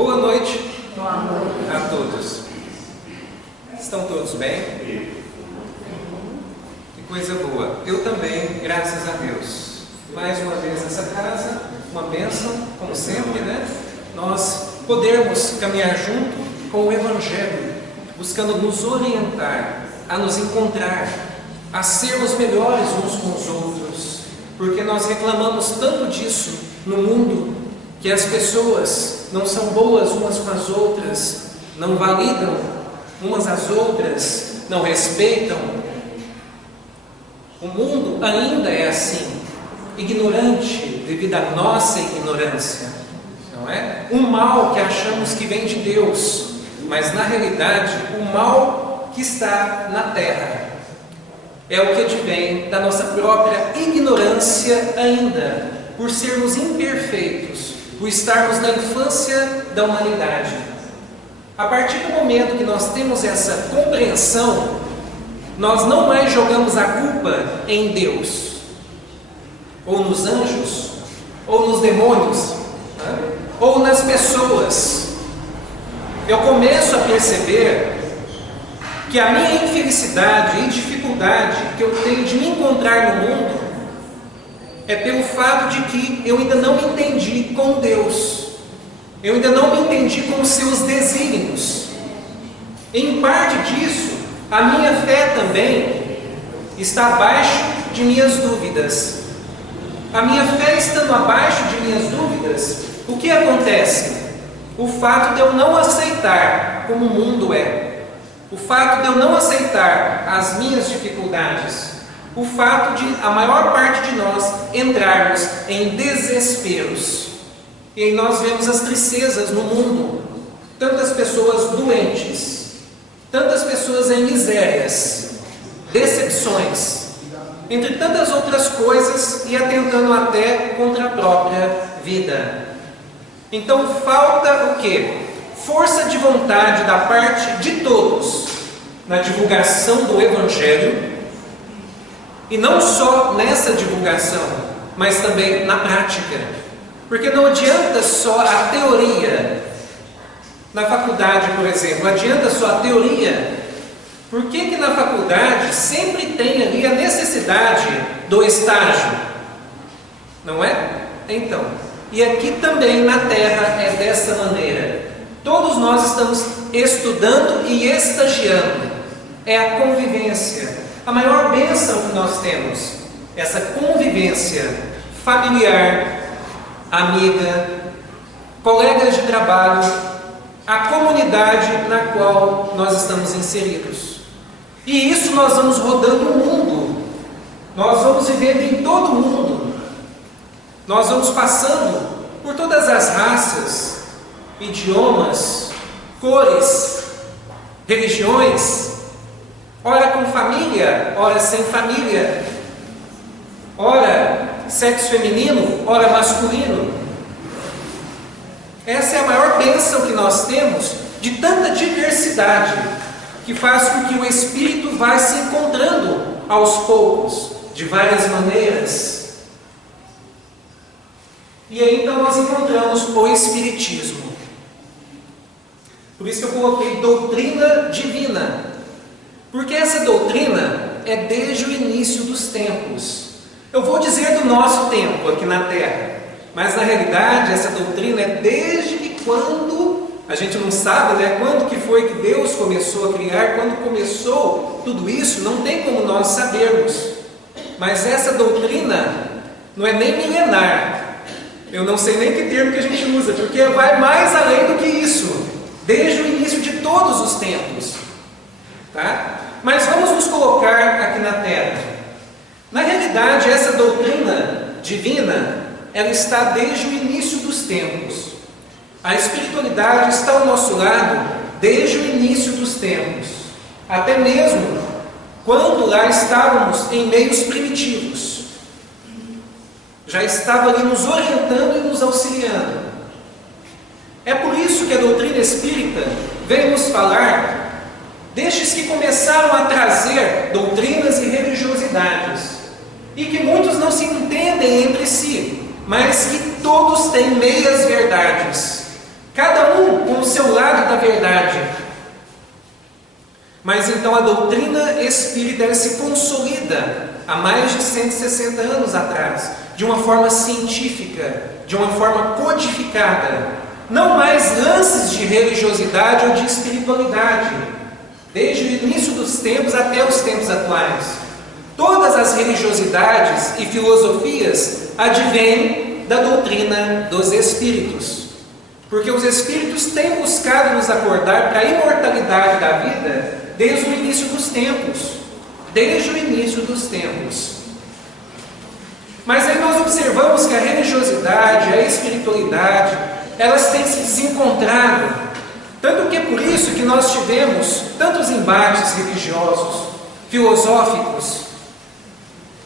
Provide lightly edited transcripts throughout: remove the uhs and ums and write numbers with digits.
Boa noite. Boa noite A todos. Estão todos bem? Que coisa boa. Eu também, graças a Deus. Mais uma vez essa casa, uma bênção, como sempre, né? Nós podermos caminhar junto com o Evangelho, buscando nos orientar, a nos encontrar, a sermos melhores uns com os outros, porque nós reclamamos tanto disso no mundo, que as pessoas não são boas umas com as outras, não validam umas às outras, não respeitam. O mundo ainda é assim, ignorante devido à nossa ignorância, não é? Um mal que achamos que vem de Deus, mas na realidade o mal que está na terra é o que advém da nossa própria ignorância ainda, por sermos imperfeitos, por estarmos na infância da humanidade. A partir do momento que nós temos essa compreensão, nós não mais jogamos a culpa em Deus, ou nos anjos, ou nos demônios, né? Ou nas pessoas. Eu começo a perceber que a minha infelicidade e dificuldade que eu tenho de me encontrar no mundo é pelo fato de que eu ainda não me entendi com Deus. Eu ainda não me entendi com os seus desígnios. Em parte disso, a minha fé também está abaixo de minhas dúvidas. A minha fé estando abaixo de minhas dúvidas, o que acontece? O fato de eu não aceitar como o mundo é, o fato de eu não aceitar as minhas dificuldades, o fato de a maior parte de nós entrarmos em desesperos. E aí nós vemos as tristezas no mundo, tantas pessoas doentes, tantas pessoas em misérias, decepções, entre tantas outras coisas, e atentando até contra a própria vida. Então falta o quê? Força de vontade da parte de todos na divulgação do Evangelho, e não só nessa divulgação, mas também na prática. Porque não adianta só a teoria. Na faculdade, por exemplo, adianta só a teoria. Por que na faculdade sempre tem ali a necessidade do estágio? Não é? Então, e aqui também na Terra é dessa maneira. Todos nós estamos estudando e estagiando. É a convivência. A maior bênção que nós temos, essa convivência familiar, amiga, colegas de trabalho, a comunidade na qual nós estamos inseridos. E isso nós vamos rodando o mundo, nós vamos vivendo em todo o mundo, nós vamos passando por todas as raças, idiomas, cores, religiões, ora com família, ora sem família, ora sexo feminino, ora masculino. Essa é a maior bênção que nós temos, de tanta diversidade, que faz com que o Espírito vá se encontrando aos poucos, de várias maneiras. E aí então nós encontramos o Espiritismo. Por isso que eu coloquei doutrina divina. Porque essa doutrina é desde o início dos tempos. Eu vou dizer do nosso tempo aqui na Terra, mas na realidade essa doutrina é desde que quando, a gente não sabe, né, quando que foi que Deus começou a criar, quando começou tudo isso, não tem como nós sabermos. Mas essa doutrina não é nem milenar, eu não sei nem que termo que a gente usa, porque vai mais além do que isso, desde o início de todos os tempos. Tá? Mas vamos nos colocar aqui na Terra. Na realidade, essa doutrina divina, ela está desde o início dos tempos. A espiritualidade está ao nosso lado desde o início dos tempos. Até mesmo quando lá estávamos em meios primitivos. Já estava ali nos orientando e nos auxiliando. É por isso que a doutrina espírita vem nos falar destes que começaram a trazer doutrinas e religiosidades, e que muitos não se entendem entre si, mas que todos têm meias verdades. cada um com o seu lado da verdade. Mas então a doutrina espírita ela se consolida há mais de 160 anos atrás, de uma forma científica, de uma forma codificada, não mais lances de religiosidade ou de espiritualidade, desde o início dos tempos até os tempos atuais. Todas as religiosidades e filosofias advêm da doutrina dos espíritos, porque os espíritos têm buscado nos acordar para a imortalidade da vida desde o início dos tempos. Desde o início dos tempos. Mas aí nós observamos que a religiosidade, a espiritualidade, elas têm se desencontrado. Tanto que é por isso que nós tivemos tantos embates religiosos, filosóficos,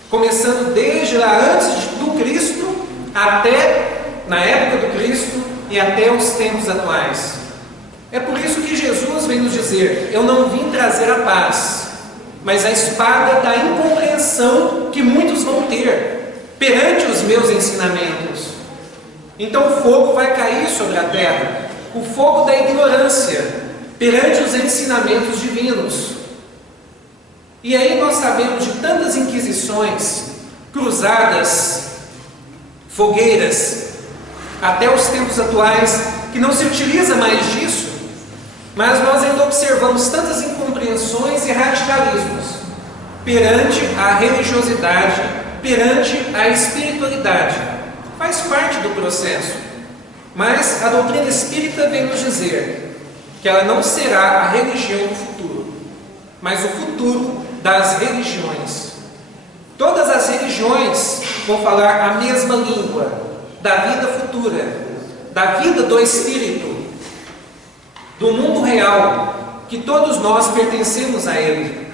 começando desde lá antes do Cristo, até na época do Cristo e até os tempos atuais. É por isso que Jesus vem nos dizer: eu não vim trazer a paz, mas a espada da incompreensão que muitos vão ter perante os meus ensinamentos. Então o fogo vai cair sobre a terra, o fogo da ignorância perante os ensinamentos divinos. E aí nós sabemos de tantas inquisições, cruzadas, fogueiras, até os tempos atuais, que não se utiliza mais disso, mas nós ainda observamos tantas incompreensões e radicalismos perante a religiosidade, perante a espiritualidade. Faz parte do processo. Mas a doutrina espírita vem nos dizer que ela não será a religião do futuro, mas o futuro das religiões. Todas as religiões vão falar a mesma língua da vida futura, da vida do espírito, do mundo real, que todos nós pertencemos a ele,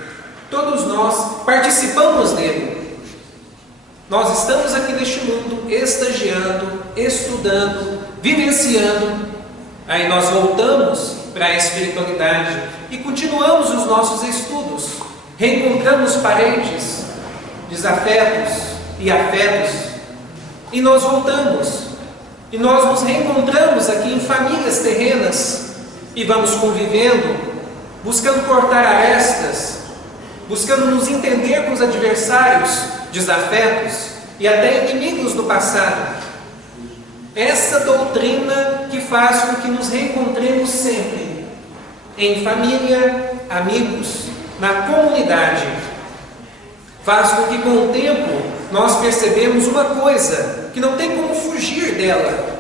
todos nós participamos dele. Nós estamos aqui neste mundo estagiando, estudando, vivenciando, aí nós voltamos para a espiritualidade e continuamos os nossos estudos, reencontramos parentes, desafetos e afetos, e nós voltamos, e nós nos reencontramos aqui em famílias terrenas, e vamos convivendo, buscando cortar arestas, buscando nos entender com os adversários, desafetos e até inimigos do passado. Essa doutrina que faz com que nos reencontremos sempre, em família, amigos, na comunidade, faz com que com o tempo nós percebemos uma coisa, que não tem como fugir dela: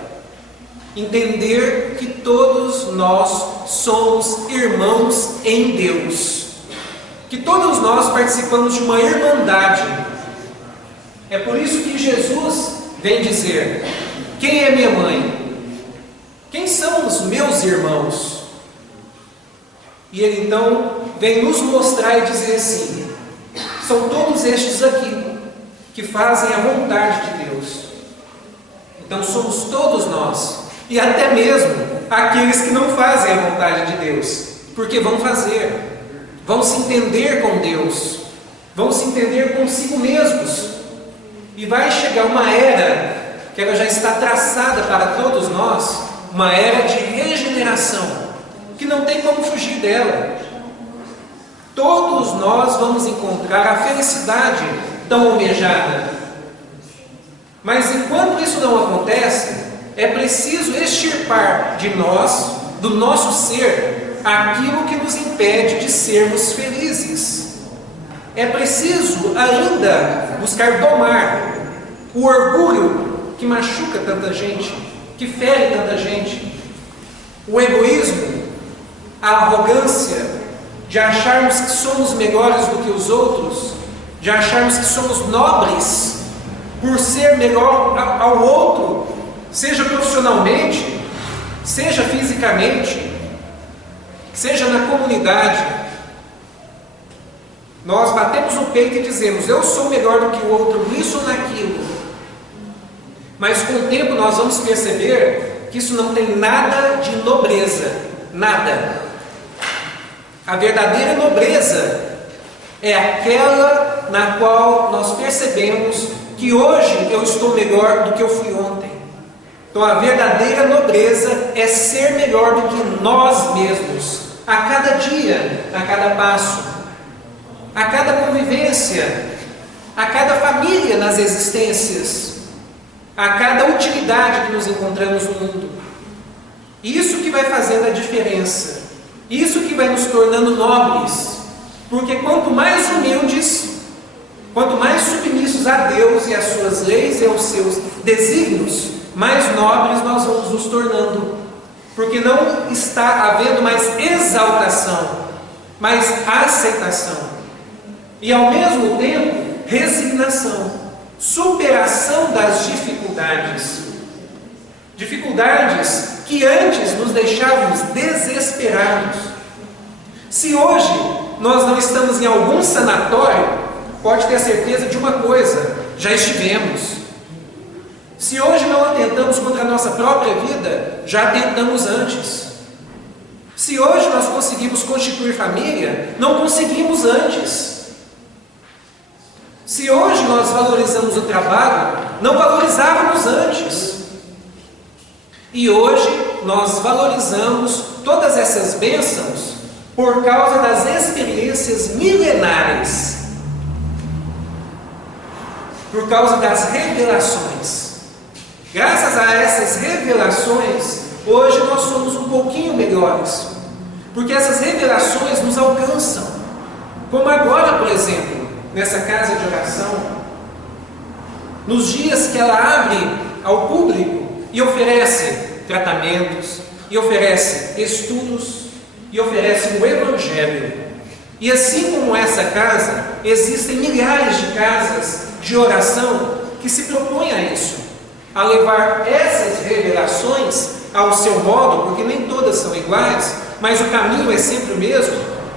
entender que todos nós somos irmãos em Deus, que todos nós participamos de uma irmandade. É por isso que Jesus vem dizer: quem é minha mãe? Quem são os meus irmãos? E ele então vem nos mostrar e dizer assim: são todos estes aqui que fazem a vontade de Deus. Então somos todos nós, e até mesmo aqueles que não fazem a vontade de Deus, porque vão fazer, vão se entender com Deus, vão se entender consigo mesmos, e vai chegar uma era que ela já está traçada para todos nós, uma era de regeneração, que não tem como fugir dela. Todos nós vamos encontrar a felicidade tão almejada, mas enquanto isso não acontece, é preciso extirpar de nós, do nosso ser, aquilo que nos impede de sermos felizes. É preciso ainda buscar domar o orgulho que machuca tanta gente, que fere tanta gente, o egoísmo, a arrogância de acharmos que somos melhores do que os outros, de acharmos que somos nobres por ser melhor ao outro, seja profissionalmente, seja fisicamente, seja na comunidade. Nós batemos o peito e dizemos: eu sou melhor do que o outro nisso ou naquilo. Mas com o tempo nós vamos perceber que isso não tem nada de nobreza, nada. A verdadeira nobreza é aquela na qual nós percebemos que hoje eu estou melhor do que eu fui ontem. Então a verdadeira nobreza é ser melhor do que nós mesmos, a cada dia, a cada passo, a cada convivência, a cada família nas existências, a cada utilidade que nos encontramos no mundo. Isso que vai fazendo a diferença, isso que vai nos tornando nobres, porque quanto mais humildes, quanto mais submissos a Deus e às suas leis e aos seus desígnios, mais nobres nós vamos nos tornando, porque não está havendo mais exaltação, mas aceitação, e ao mesmo tempo resignação, superação das dificuldades, dificuldades que antes nos deixávamos desesperados. Se hoje nós não estamos em algum sanatório, pode ter certeza de uma coisa: já estivemos. Se hoje não atentamos contra a nossa própria vida, já atentamos antes. Se hoje nós conseguimos constituir família, não conseguimos antes. Se hoje nós valorizamos o trabalho, não valorizávamos antes. E hoje nós valorizamos todas essas bênçãos por causa das experiências milenares, por causa das revelações. Graças a essas revelações, hoje nós somos um pouquinho melhores, porque essas revelações nos alcançam. Como agora, por exemplo, nessa casa de oração, nos dias que ela abre ao público e oferece tratamentos, e oferece estudos, e oferece o Evangelho. E assim como essa casa, existem milhares de casas de oração que se propõem a isso, a levar essas revelações ao seu modo, porque nem todas são iguais, mas o caminho é sempre o mesmo,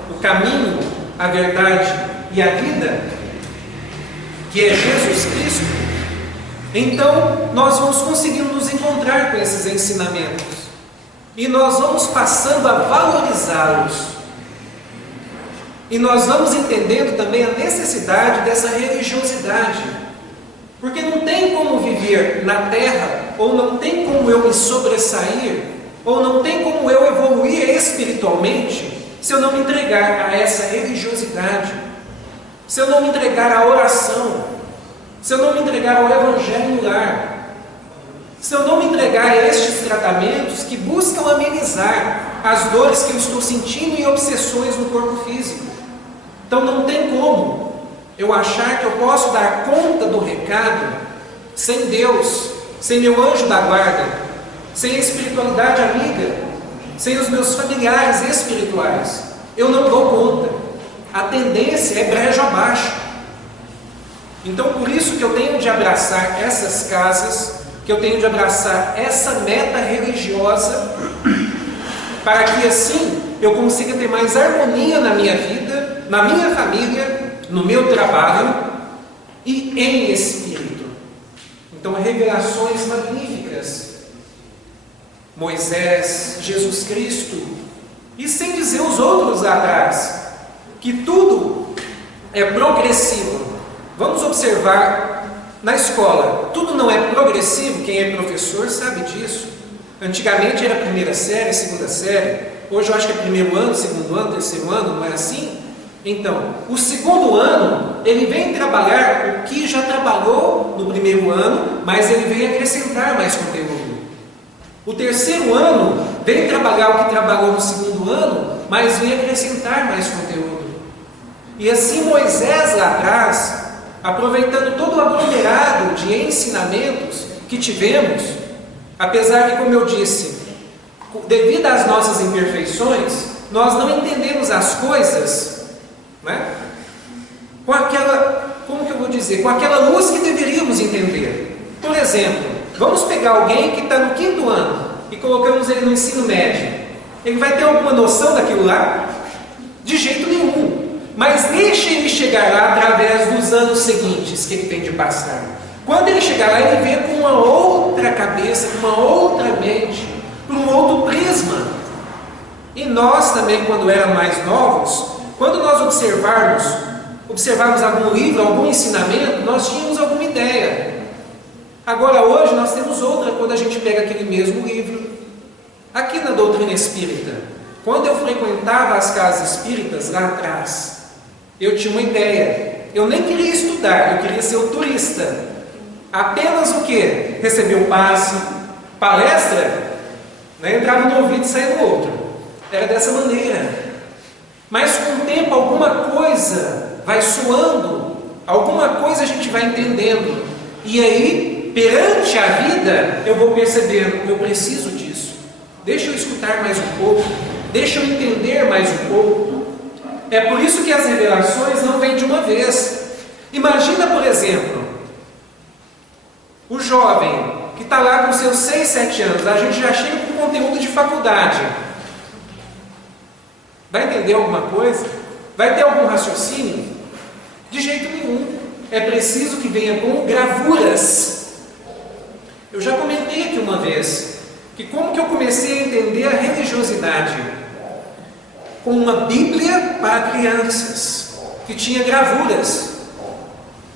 o caminho, a verdade e a vida, que é Jesus Cristo. Então nós vamos conseguindo nos encontrar com esses ensinamentos, e nós vamos passando a valorizá-los, e nós vamos entendendo também a necessidade dessa religiosidade, porque não tem como viver na terra, ou não tem como eu me sobressair, ou não tem como eu evoluir espiritualmente, se eu não me entregar a essa religiosidade, se eu não me entregar à oração, se eu não me entregar ao Evangelho no lar, se eu não me entregar a estes tratamentos que buscam amenizar as dores que eu estou sentindo e obsessões no corpo físico. Então não tem como eu achar que eu posso dar conta do recado sem Deus, sem meu anjo da guarda, sem a espiritualidade amiga, sem os meus familiares espirituais. Eu não dou conta. A tendência é brejo abaixo. Então por isso que eu tenho de abraçar essas casas, que eu tenho de abraçar essa meta religiosa, para que assim eu consiga ter mais harmonia na minha vida, na minha família, no meu trabalho e em espírito. Então, revelações magníficas. Moisés, Jesus Cristo, e sem dizer os outros lá atrás, que tudo é progressivo. Vamos observar na escola, tudo não é progressivo, quem é professor sabe disso. Antigamente era primeira série, segunda série, hoje eu acho que é primeiro ano, segundo ano, terceiro ano, não é assim? Então, o segundo ano, ele vem trabalhar o que já trabalhou no primeiro ano, mas ele vem acrescentar mais conteúdo. O terceiro ano vem trabalhar o que trabalhou no segundo ano, mas vem acrescentar mais conteúdo. E assim Moisés lá atrás, aproveitando todo o aglomerado de ensinamentos que tivemos, apesar que, como eu disse, devido às nossas imperfeições, nós não entendemos as coisas, né, com aquela, como que eu vou dizer, com aquela luz que deveríamos entender. Por exemplo, vamos pegar alguém que está no 5º ano e colocamos ele no ensino médio. Ele vai ter alguma noção daquilo lá? De jeito nenhum. Mas deixe ele chegar lá através dos anos seguintes que ele tem de passar. Quando ele chegar lá, ele vê com uma outra cabeça, com uma outra mente, por um outro prisma. E nós também, quando éramos mais novos, quando nós observarmos algum livro, algum ensinamento, nós tínhamos alguma ideia. Agora hoje nós temos outra quando a gente pega aquele mesmo livro. Aqui na doutrina espírita, quando eu frequentava as casas espíritas lá atrás, eu tinha uma ideia. Eu nem queria estudar, eu queria ser o turista. Apenas o quê? Receber o passe, palestra, né? Entrava no ouvido e saía no outro. Era dessa maneira. Mas com o tempo alguma coisa vai soando, alguma coisa a gente vai entendendo. E aí, perante a vida, eu vou percebendo, eu preciso disso. Deixa eu escutar mais um pouco, deixa eu entender mais um pouco. É por isso que as revelações não vêm de uma vez. Imagina, por exemplo, o jovem que está lá com seus 6, 7 anos, a gente já chega com conteúdo de faculdade. Vai entender alguma coisa? Vai ter algum raciocínio? De jeito nenhum. É preciso que venha com gravuras. Eu já comentei aqui uma vez que como que eu comecei a entender a religiosidade? Com uma Bíblia para crianças, que tinha gravuras.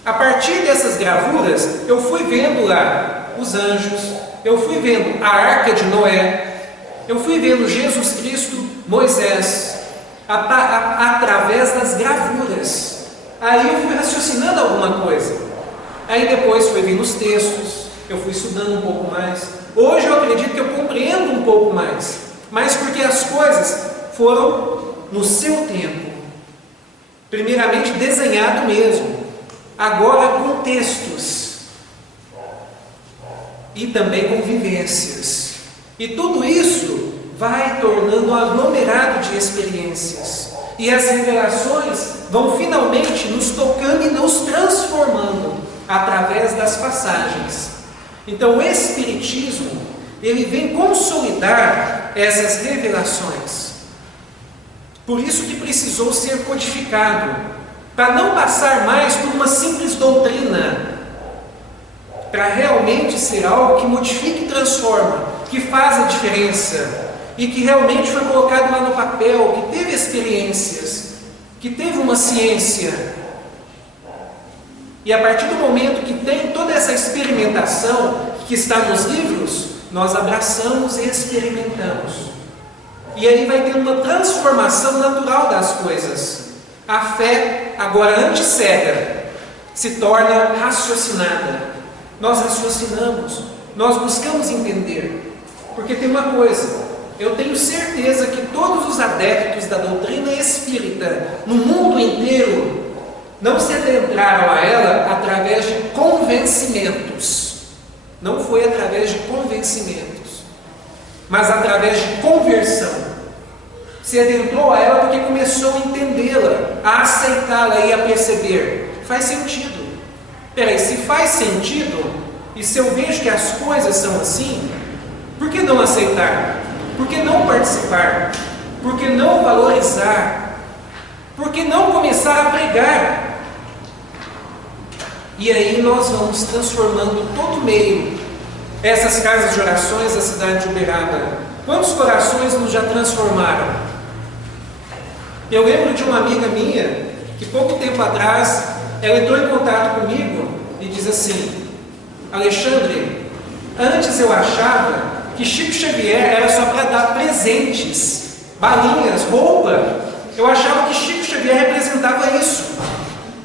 A partir dessas gravuras, eu fui vendo lá os anjos, eu fui vendo a Arca de Noé, eu fui vendo Jesus Cristo, Moisés, através das gravuras. Aí eu fui raciocinando alguma coisa. Aí depois fui vendo os textos, eu fui estudando um pouco mais. Hoje eu acredito que eu compreendo um pouco mais, mas porque as coisas foram no seu tempo, primeiramente desenhado mesmo, agora com textos e também com vivências, e tudo isso vai tornando um aglomerado de experiências, e as revelações vão finalmente nos tocando e nos transformando através das passagens. Então o Espiritismo, ele vem consolidar essas revelações. Por isso que precisou ser codificado, para não passar mais por uma simples doutrina, para realmente ser algo que modifica e transforma, que faz a diferença, e que realmente foi colocado lá no papel, que teve experiências, que teve uma ciência. E a partir do momento que tem toda essa experimentação que está nos livros, nós abraçamos e experimentamos. E aí vai ter uma transformação natural das coisas. A fé, agora antes cega, se torna raciocinada. Nós raciocinamos, nós buscamos entender. Porque tem uma coisa, eu tenho certeza que todos os adeptos da doutrina espírita, no mundo inteiro, não se adentraram a ela através de convencimentos. Não foi através de convencimentos, mas através de conversão. Se adentrou a ela porque começou a entendê-la, a aceitá-la e a perceber. Faz sentido. Peraí, se faz sentido, e se eu vejo que as coisas são assim, por que não aceitar? Por que não participar? Por que não valorizar? Por que não começar a pregar? E aí nós vamos transformando todo o meio. Essas casas de orações da cidade de Uberaba, quantos corações nos já transformaram? Eu lembro de uma amiga minha, que pouco tempo atrás, ela entrou em contato comigo e diz assim: Alexandre, antes eu achava que Chico Xavier era só para dar presentes, balinhas, roupa. Eu achava que Chico Xavier representava isso.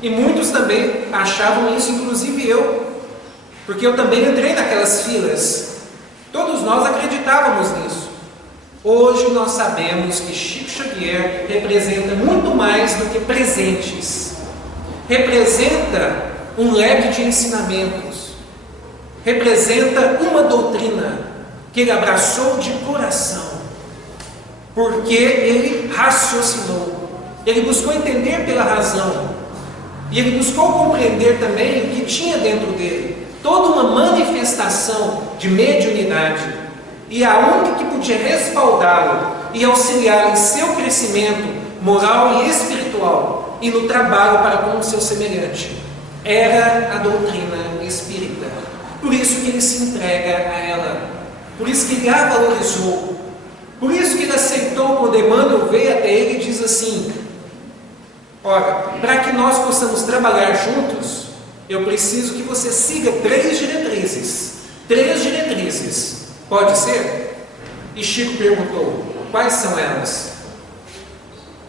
E muitos também achavam isso, inclusive eu, porque eu também entrei naquelas filas. Todos nós acreditávamos nisso. Hoje nós sabemos que Chico Xavier representa muito mais do que presentes. Representa um leque de ensinamentos. Representa uma doutrina que ele abraçou de coração, porque ele raciocinou. Ele buscou entender pela razão. E ele buscou compreender também que tinha dentro dele toda uma manifestação de mediunidade, e a única que podia respaldá-lo e auxiliá-lo em seu crescimento moral e espiritual e no trabalho para com o seu semelhante era a doutrina espírita. Por isso que ele se entrega a ela, por isso que ele a valorizou, por isso que ele aceitou quando Emmanuel veio até ele e diz assim: ora, para que nós possamos trabalhar juntos, eu preciso que você siga 3 diretrizes, 3 diretrizes. Pode ser? E Chico perguntou: quais são elas?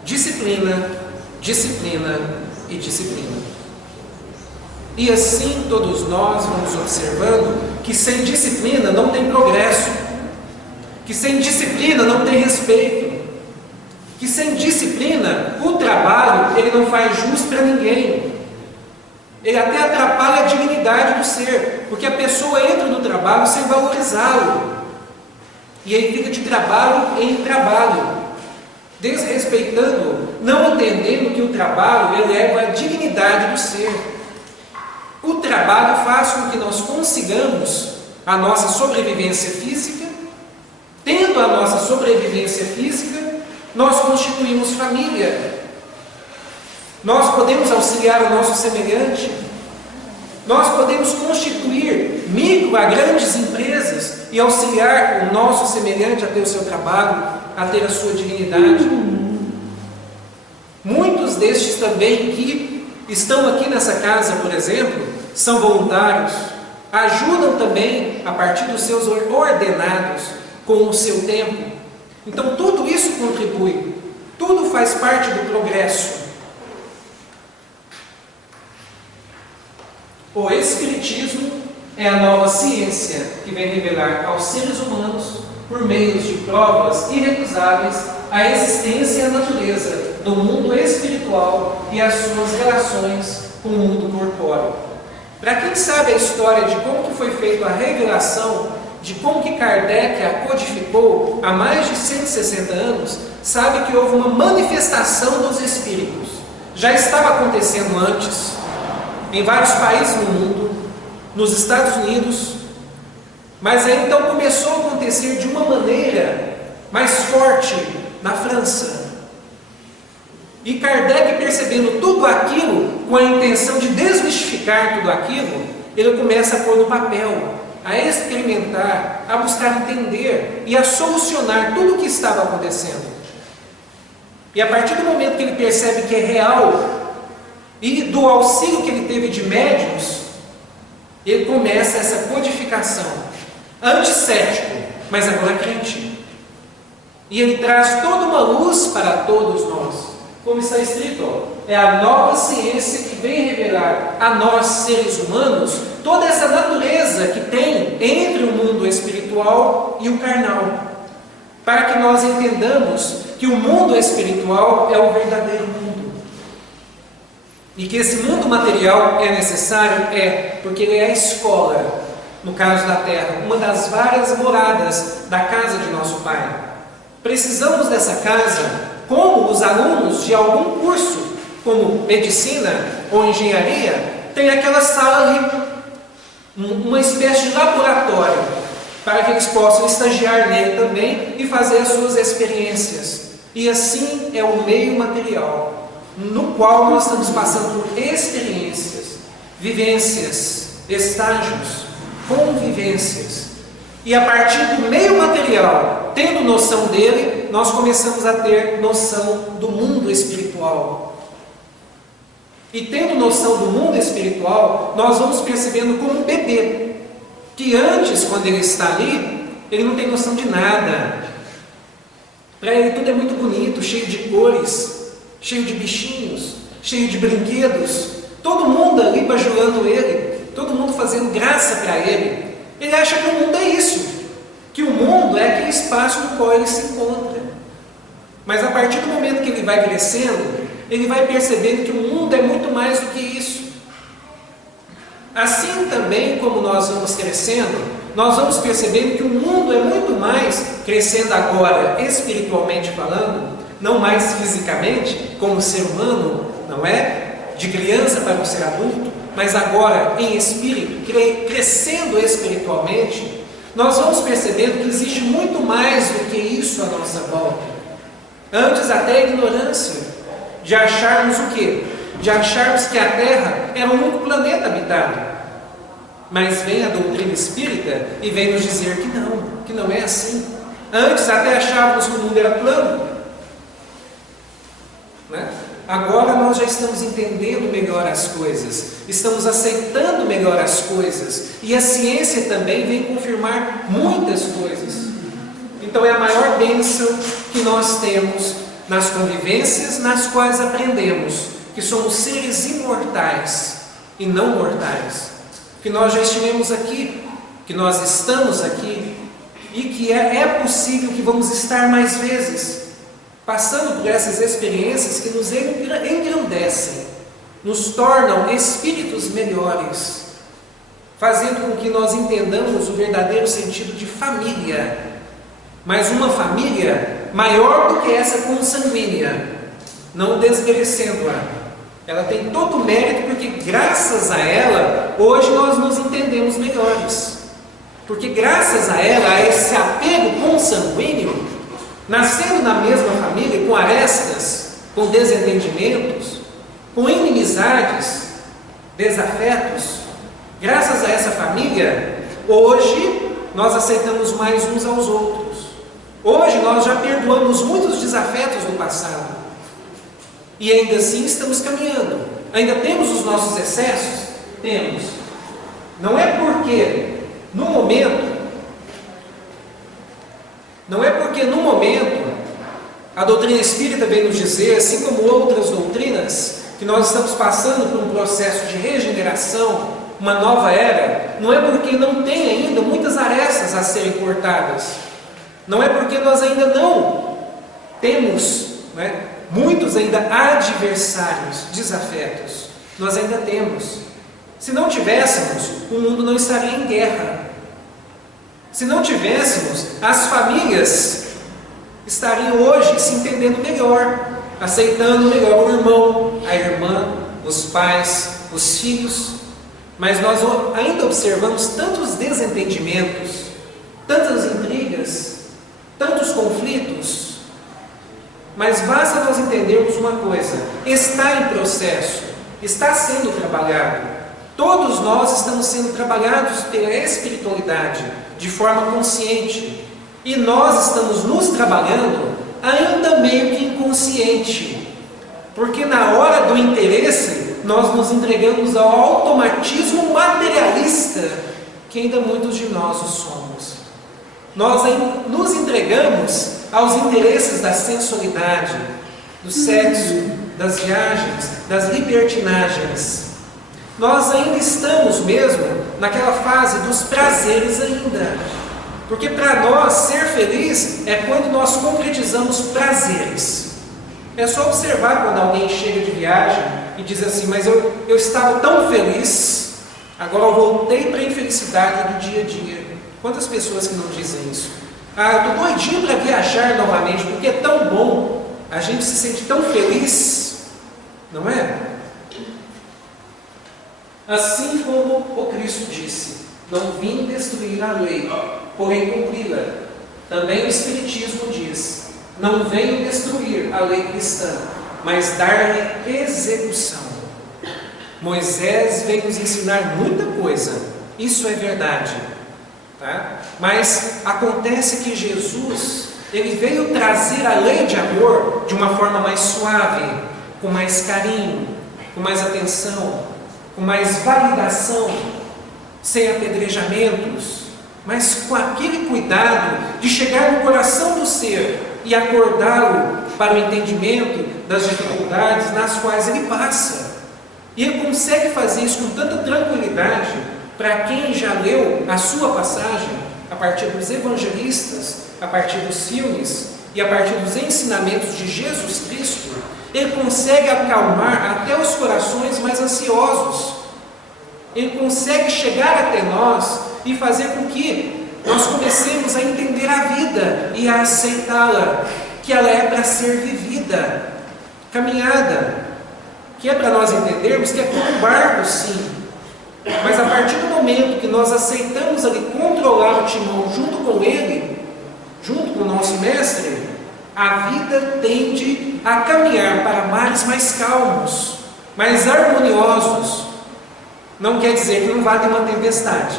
Disciplina, disciplina e disciplina. E assim todos nós vamos observando que sem disciplina não tem progresso, que sem disciplina não tem respeito, que sem disciplina o trabalho ele não faz jus para ninguém. Ele até atrapalha a dignidade do ser, porque a pessoa entra no trabalho sem valorizá-lo, e ele fica de trabalho em trabalho, desrespeitando, não entendendo que o trabalho eleva a dignidade do ser. O trabalho faz com que nós consigamos a nossa sobrevivência física. Tendo a nossa sobrevivência física, nós constituímos família. Nós podemos auxiliar o nosso semelhante. Nós podemos constituir micro a grandes empresas e auxiliar o nosso semelhante a ter o seu trabalho, a ter a sua dignidade. Muitos destes também que estão aqui nessa casa, por exemplo, são voluntários, ajudam também a partir dos seus ordenados com o seu tempo. Então tudo isso contribui, tudo faz parte do progresso. O Espiritismo é a nova ciência que vem revelar aos seres humanos, por meios de provas irrecusáveis, a existência e a natureza do mundo espiritual e as suas relações com o mundo corpóreo. Para quem sabe a história de como que foi feita a revelação, de como que Kardec a codificou há mais de 160 anos, sabe que houve uma manifestação dos espíritos. Já estava acontecendo antes, em vários países no mundo, nos Estados Unidos, mas aí então começou a acontecer de uma maneira mais forte na França. E Kardec, percebendo tudo aquilo, com a intenção de desmistificar tudo aquilo, ele começa a pôr no papel, a experimentar, a buscar entender e a solucionar tudo o que estava acontecendo. E a partir do momento que ele percebe que é real, e do auxílio que ele teve de médiuns, ele começa essa codificação. Antes cético, mas agora crente. E ele traz toda uma luz para todos nós. Como está escrito, é a nova ciência que vem revelar a nós, seres humanos, toda essa natureza que tem entre o mundo espiritual e o carnal, para que nós entendamos que o mundo espiritual é o verdadeiro mundo, e que esse mundo material é necessário, porque ele é a escola, no caso da Terra, uma das várias moradas da casa de nosso Pai. Precisamos dessa casa como os alunos de algum curso, como medicina ou engenharia, tem aquela sala ali, uma espécie de laboratório, para que eles possam estagiar nele também e fazer as suas experiências. E assim é o meio material, no qual nós estamos passando por experiências, vivências, estágios, convivências. E a partir do meio material, tendo noção dele, nós começamos a ter noção do mundo espiritual. E tendo noção do mundo espiritual, nós vamos percebendo como um bebê, que antes, quando ele está ali, ele não tem noção de nada. Para ele tudo é muito bonito, cheio de cores, cheio de bichinhos, cheio de brinquedos, todo mundo ali bajulando ele, todo mundo fazendo graça para ele. Ele acha que o mundo é isso, que o mundo é aquele espaço no qual ele se encontra. Mas a partir do momento que ele vai crescendo, ele vai percebendo que o mundo é muito mais do que isso. Assim também como nós vamos crescendo, nós vamos percebendo que o mundo é muito mais, crescendo agora espiritualmente falando, não mais fisicamente, como ser humano, não é? De criança para o ser adulto, mas agora em espírito, crescendo espiritualmente, nós vamos percebendo que existe muito mais do que isso à nossa volta. Antes até a ignorância, de acharmos o quê? De acharmos que a Terra era um único planeta habitado. Mas vem a doutrina espírita e vem nos dizer que não é assim. Antes até achávamos que o mundo era plano, né? agora nós já estamos entendendo melhor as coisas, estamos aceitando melhor as coisas, e a ciência também vem confirmar muitas coisas. Então é a maior bênção que nós temos nas convivências nas quais aprendemos que somos seres imortais e não mortais, que nós já estivemos aqui, que nós estamos aqui, e que é possível que vamos estar mais vezes, passando por essas experiências que nos engrandecem, nos tornam espíritos melhores, fazendo com que nós entendamos o verdadeiro sentido de família, mas uma família maior do que essa consanguínea, não desmerecendo-a. Ela tem todo o mérito, porque graças a ela, hoje nós nos entendemos melhores. Porque graças a ela, a esse apego consanguíneo, nascendo na mesma família, com arestas, com desentendimentos, com inimizades, desafetos, graças a essa família, hoje nós aceitamos mais uns aos outros. Hoje nós já perdoamos muitos desafetos do passado. E ainda assim estamos caminhando. Ainda temos os nossos excessos? Temos. Não é porque no momento a doutrina espírita vem nos dizer, assim como outras doutrinas, que nós estamos passando por um processo de regeneração, uma nova era, não é porque não tem ainda muitas arestas a serem cortadas, não é porque nós ainda não temos, muitos ainda adversários, desafetos, nós ainda temos. Se não tivéssemos, o mundo não estaria em guerra. Se não tivéssemos, as famílias estariam hoje se entendendo melhor, aceitando melhor o irmão, a irmã, os pais, os filhos. Mas nós ainda observamos tantos desentendimentos, tantas intrigas, tantos conflitos. Mas basta nós entendermos uma coisa: está em processo, está sendo trabalhado. Todos nós estamos sendo trabalhados pela espiritualidade de forma consciente, e nós estamos nos trabalhando ainda meio que inconsciente, porque na hora do interesse nós nos entregamos ao automatismo materialista que ainda muitos de nós o somos. Nós nos entregamos aos interesses da sensualidade, do sexo, das viagens, das libertinagens. Nós ainda estamos mesmo naquela fase dos prazeres ainda. Porque para nós ser feliz é quando nós concretizamos prazeres. É só observar quando alguém chega de viagem e diz assim: mas eu estava tão feliz, agora eu voltei para a infelicidade do dia a dia. Quantas pessoas que não dizem isso? Eu estou doidinho para viajar novamente, porque é tão bom, a gente se sente tão feliz, não é? Assim como o Cristo disse: não vim destruir a lei, porém cumpri-la. Também o Espiritismo diz: não venho destruir a lei cristã, mas dar-lhe execução. Moisés veio nos ensinar muita coisa, isso é verdade, tá? Mas acontece que Jesus, ele veio trazer a lei de amor de uma forma mais suave, com mais carinho, com mais atenção, com mais validação, sem apedrejamentos, mas com aquele cuidado de chegar no coração do ser e acordá-lo para o entendimento das dificuldades nas quais ele passa. E ele consegue fazer isso com tanta tranquilidade para quem já leu a sua passagem, a partir dos evangelistas, a partir dos filmes e a partir dos ensinamentos de Jesus Cristo. Ele consegue acalmar até os corações mais ansiosos. Ele consegue chegar até nós e fazer com que nós comecemos a entender a vida e a aceitá-la, que ela é para ser vivida, caminhada, que é para nós entendermos que é como um barco, sim, mas a partir do momento que nós aceitamos ali controlar o timão junto com ele, junto com o nosso mestre, a vida tende a caminhar para mares mais calmos, mais harmoniosos. Não quer dizer que não vai ter uma tempestade,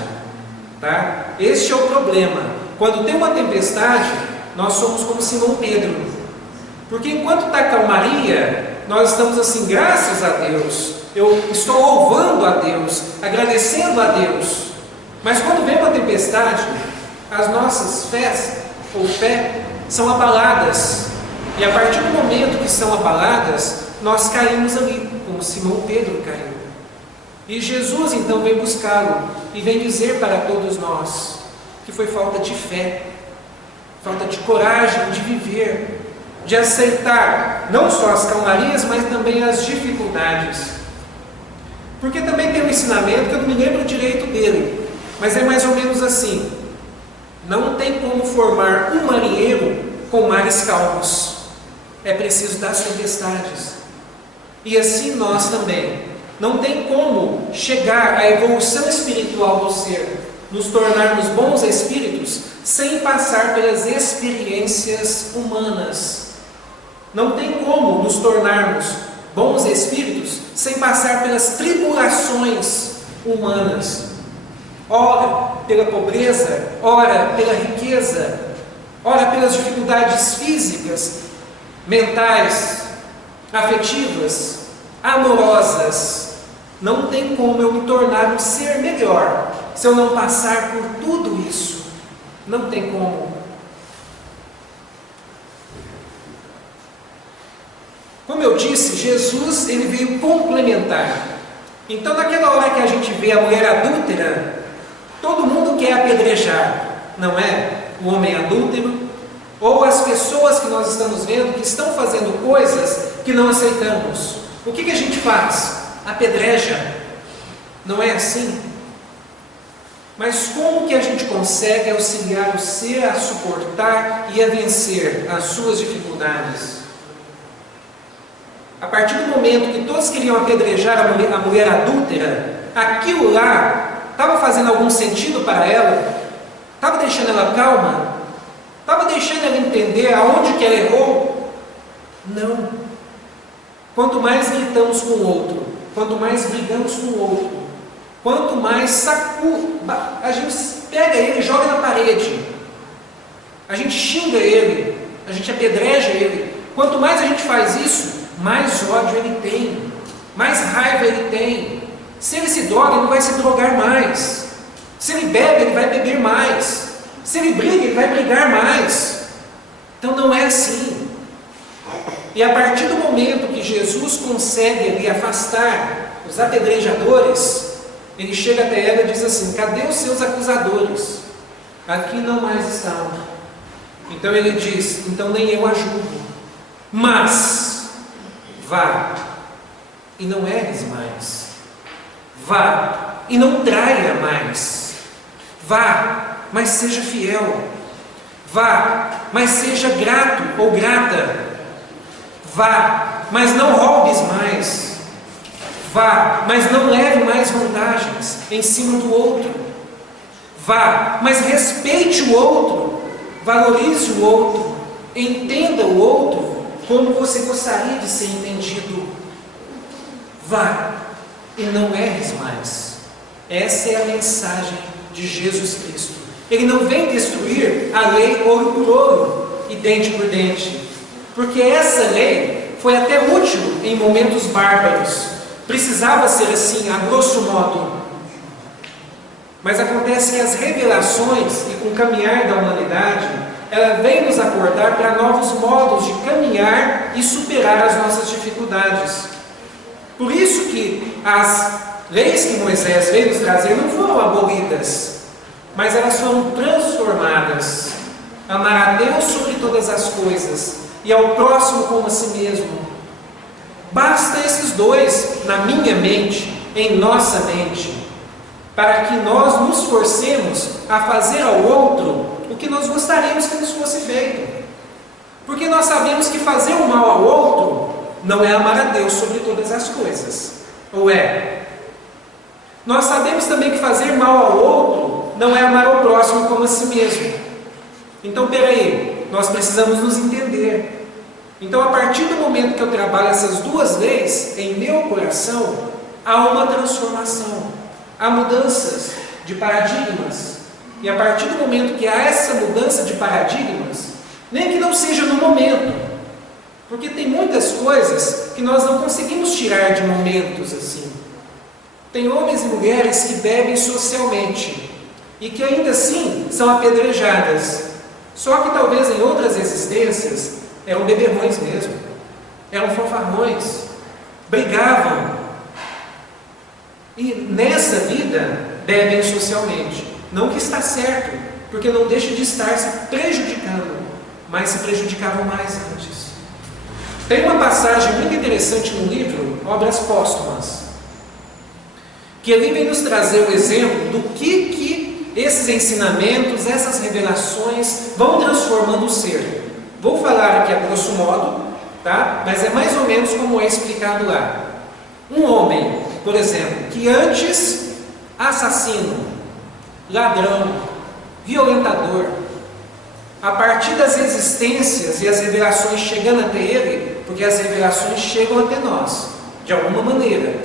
tá? Este é o problema. Quando tem uma tempestade, nós somos como Simão Pedro, porque enquanto está calmaria, nós estamos assim, graças a Deus, eu estou louvando a Deus, agradecendo a Deus. Mas quando vem uma tempestade, as nossas fés ou fé são abaladas. E a partir do momento que são abaladas, nós caímos ali, como Simão Pedro caiu. E Jesus então vem buscá-lo e vem dizer para todos nós que foi falta de fé, falta de coragem de viver, de aceitar não só as calmarias, mas também as dificuldades. Porque também tem um ensinamento que eu não me lembro direito dele, mas é mais ou menos assim: não tem como formar um marinheiro com mares calmos, é preciso das tempestades. E assim nós também, não tem como chegar à evolução espiritual do ser, nos tornarmos bons espíritos, sem passar pelas experiências humanas. Não tem como nos tornarmos bons espíritos sem passar pelas tribulações humanas. Ora pela pobreza, ora pela riqueza, ora pelas dificuldades físicas, mentais, afetivas, amorosas. Não tem como eu me tornar um ser melhor se eu não passar por tudo isso. Não tem como. Como eu disse, Jesus ele veio complementar. Então, naquela hora que a gente vê a mulher adúltera, todo mundo quer apedrejar, não é? O homem adúltero, ou as pessoas que nós estamos vendo que estão fazendo coisas que não aceitamos. O que a gente faz? Apedreja. Não é assim? Mas como que a gente consegue auxiliar o ser a suportar e a vencer as suas dificuldades? A partir do momento que todos queriam apedrejar a mulher adúltera, aquilo lá estava fazendo algum sentido para ela? Estava deixando ela calma? Estava deixando ela entender aonde que ela errou? Não. Quanto mais gritamos com o outro, quanto mais brigamos com o outro, quanto mais a gente pega ele e joga na parede, a gente xinga ele, a gente apedreja ele, quanto mais a gente faz isso, mais ódio ele tem, mais raiva ele tem. Se ele se droga, ele não vai se drogar mais. Se ele bebe, ele vai beber mais. Se ele briga, ele vai brigar mais. Então não é assim. E a partir do momento que Jesus consegue ali afastar os apedrejadores, ele chega até ela e diz assim: cadê os seus acusadores? Aqui não mais estão. Então ele diz: então nem eu a julgo, mas vá e não erres mais. Vá e não traia mais. Vá, mas seja fiel. Vá, mas seja grato ou grata. Vá, mas não roubes mais. Vá, mas não leve mais vantagens em cima do outro. Vá, mas respeite o outro. Valorize o outro. Entenda o outro como você gostaria de ser entendido. Vá e não erres mais. Essa é a mensagem de Jesus Cristo. Ele não vem destruir a lei ouro por ouro e dente por dente, porque essa lei foi até útil em momentos bárbaros. Precisava ser assim, a grosso modo. Mas acontece que as revelações e com o caminhar da humanidade, ela vem nos acordar para novos modos de caminhar e superar as nossas dificuldades. Por isso que as leis que Moisés veio nos trazer não foram abolidas, mas elas foram transformadas. Amar a Deus sobre todas as coisas e ao próximo como a si mesmo. Basta esses dois na minha mente, em nossa mente, para que nós nos forcemos a fazer ao outro o que nós gostaríamos que nos fosse feito. Porque nós sabemos que fazer o mal ao outro não é amar a Deus sobre todas as coisas. Ou é? Nós sabemos também que fazer mal ao outro não é amar ao próximo como a si mesmo. Então, peraí, nós precisamos nos entender. Então, a partir do momento que eu trabalho essas duas leis em meu coração, há uma transformação, há mudanças de paradigmas. E a partir do momento que há essa mudança de paradigmas, nem que não seja no momento, Porque tem muitas coisas que nós não conseguimos tirar de momentos assim. Tem homens e mulheres que bebem socialmente e que ainda assim são apedrejadas. Só que talvez em outras existências eram beberrões mesmo, eram fanfarrões, brigavam. E nessa vida bebem socialmente. Não que está certo, porque não deixa de estar se prejudicando, mas se prejudicavam mais antes. Tem uma passagem muito interessante no livro Obras Póstumas, que ali vem nos trazer o exemplo do que esses ensinamentos, essas revelações vão transformando o ser. Vou falar aqui a grosso modo, tá? Mas é mais ou menos como é explicado lá. Um homem, por exemplo, que antes assassino, ladrão, violentador, a partir das existências e as revelações chegando até ele, porque as revelações chegam até nós, de alguma maneira,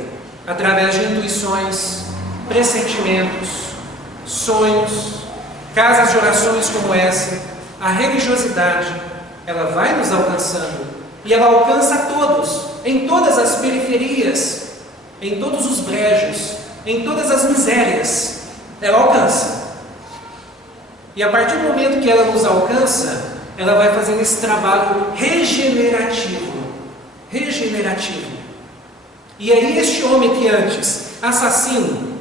através de intuições, pressentimentos, sonhos, casas de orações como essa, a religiosidade, ela vai nos alcançando, e ela alcança a todos, em todas as periferias, em todos os brejos, em todas as misérias, ela alcança. E a partir do momento que ela nos alcança, ela vai fazendo esse trabalho regenerativo. E aí este homem que antes, assassino,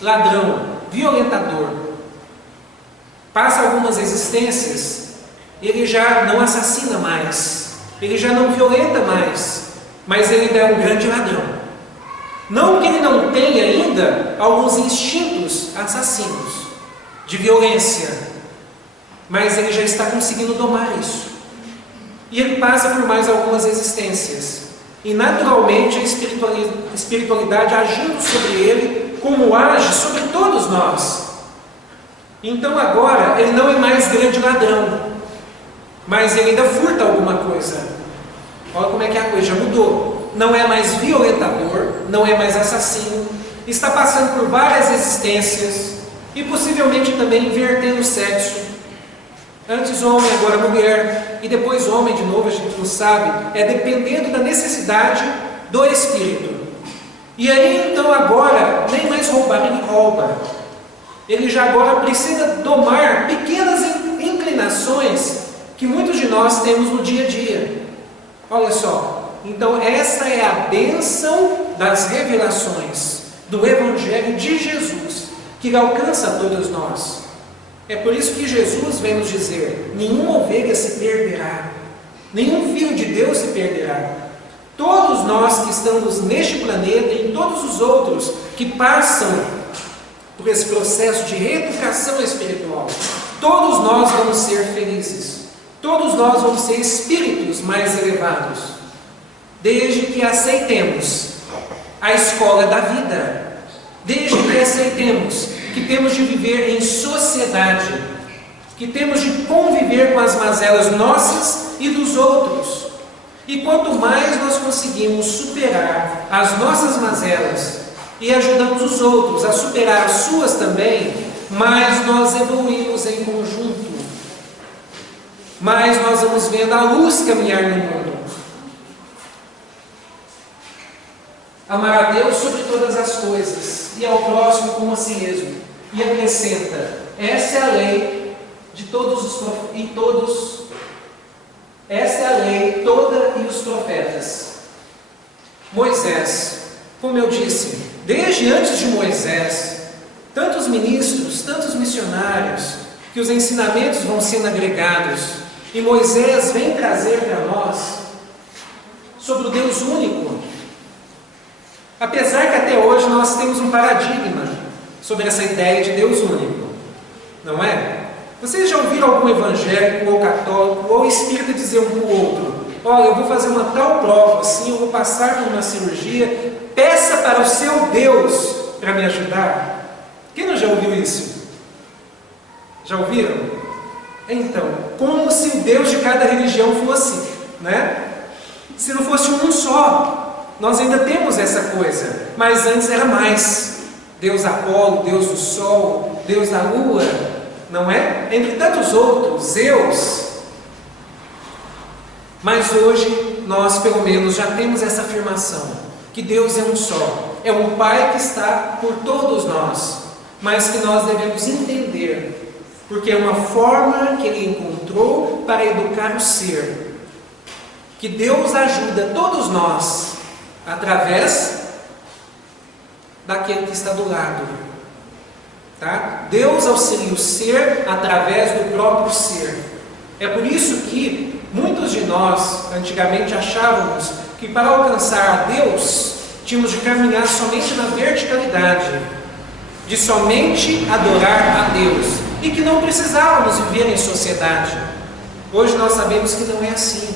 ladrão, violentador, passa algumas existências, ele já não assassina mais, ele já não violenta mais, mas ele ainda é um grande ladrão. Não que ele não tenha ainda alguns instintos assassinos, de violência, mas ele já está conseguindo domar isso. E ele passa por mais algumas existências. E naturalmente a espiritualidade agindo sobre ele, como age sobre todos nós. Então agora ele não é mais grande ladrão, mas ele ainda furta alguma coisa. Olha como é que a coisa já mudou. Não é mais violentador, não é mais assassino, está passando por várias existências e possivelmente também invertendo o sexo. Antes homem, agora mulher, e depois homem de novo, a gente não sabe. É dependendo da necessidade do espírito. E aí então agora, nem mais roubar, ele rouba. Ele já agora precisa domar pequenas inclinações que muitos de nós temos no dia a dia. Olha só. Então essa é a bênção das revelações do Evangelho de Jesus, que alcança a todos nós. É por isso que Jesus vem nos dizer: nenhuma ovelha se perderá, nenhum filho de Deus se perderá. Todos nós que estamos neste planeta e em todos os outros que passam por esse processo de reeducação espiritual, todos nós vamos ser felizes, todos nós vamos ser espíritos mais elevados, desde que aceitemos a escola da vida, desde que aceitemos que temos de viver em sociedade, que temos de conviver com as mazelas nossas e dos outros. E quanto mais nós conseguimos superar as nossas mazelas e ajudamos os outros a superar as suas também, mais nós evoluímos em conjunto, mais nós vamos vendo a luz caminhar no mundo. Amar a Deus sobre todas as coisas e ao próximo como a si mesmo. E acrescenta: essa é a lei de todos os profetas. Essa é a lei toda e os profetas. Moisés, como eu disse, desde antes de Moisés, tantos ministros, tantos missionários, que os ensinamentos vão sendo agregados, e Moisés vem trazer para nós sobre o Deus único. Apesar que até hoje nós temos um paradigma sobre essa ideia de Deus único, não é? Vocês já ouviram algum evangélico ou católico ou espírita dizer um para o outro: olha, eu vou fazer uma tal prova assim, eu vou passar por uma cirurgia, peça para o seu Deus para me ajudar? Quem não já ouviu isso? Já ouviram? Então, como se o Deus de cada religião fosse, né? Se não fosse um só. Nós ainda temos essa coisa, mas antes era mais. Deus Apolo, Deus do Sol, Deus da Lua, não é? Entre tantos outros, Zeus. Mas hoje nós pelo menos já temos essa afirmação, que Deus é um só, é um Pai que está por todos nós, mas que nós devemos entender, porque é uma forma que Ele encontrou para educar o ser, que Deus ajuda todos nós através daquele que está do lado, tá? Deus auxilia o ser através do próprio ser. É por isso que muitos de nós antigamente achávamos que para alcançar a Deus tínhamos de caminhar somente na verticalidade, de somente adorar a Deus, e que não precisávamos viver em sociedade. Hoje nós sabemos que não é assim.